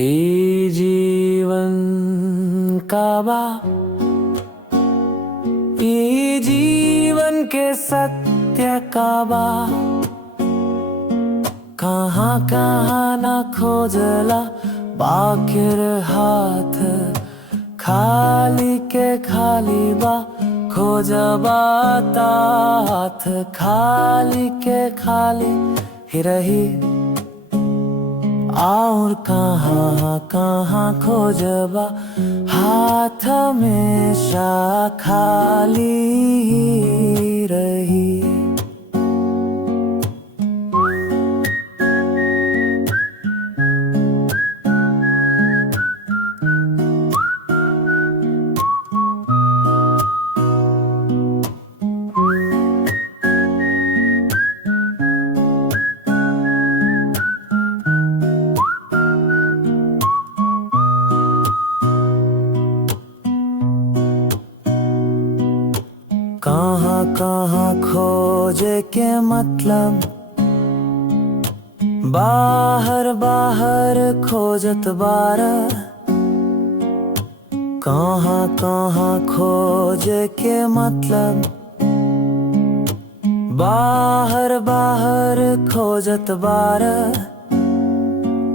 ए जीवन काबा, ये जीवन के सत्य काबा, कहाँ कहाँ ना खोजला बाकिर हाथ खाली के खाली बा, खोजबा तात खाली के खाली ही रही। और कहाँ कहाँ खोजबा हाथ हमेशा खाली ही रही। कहाँ कहाँ खोजे के मतलब, बाहर बाहर खोजत बारा। कहाँ कहाँ खोजे के मतलब, बाहर बाहर खोजत बारा।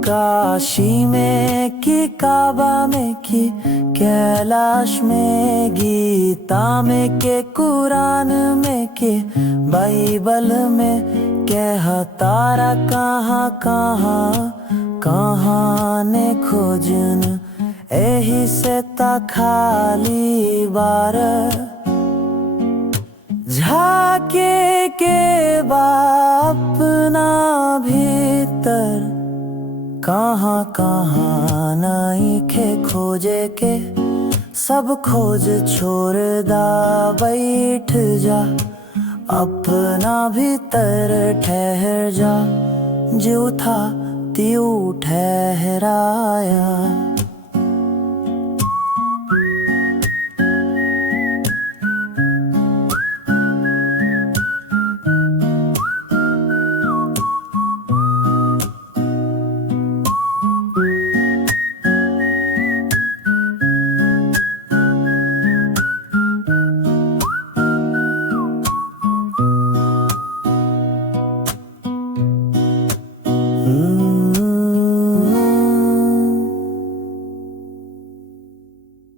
काशी में कि काबा में कि कैलाश में, गीता में के कुरान में के बाइबल में कह तारा। कहाँ कहाँ कहाँ ने खोजन एही से ता खाली बार। झाके के अपना भीतर, कहाँ कहाँ नहीं खे खोजे के। सब खोज छोड़ दा बैठ जा, अपना भीतर ठहर जा। जो था त्यों ठहराया।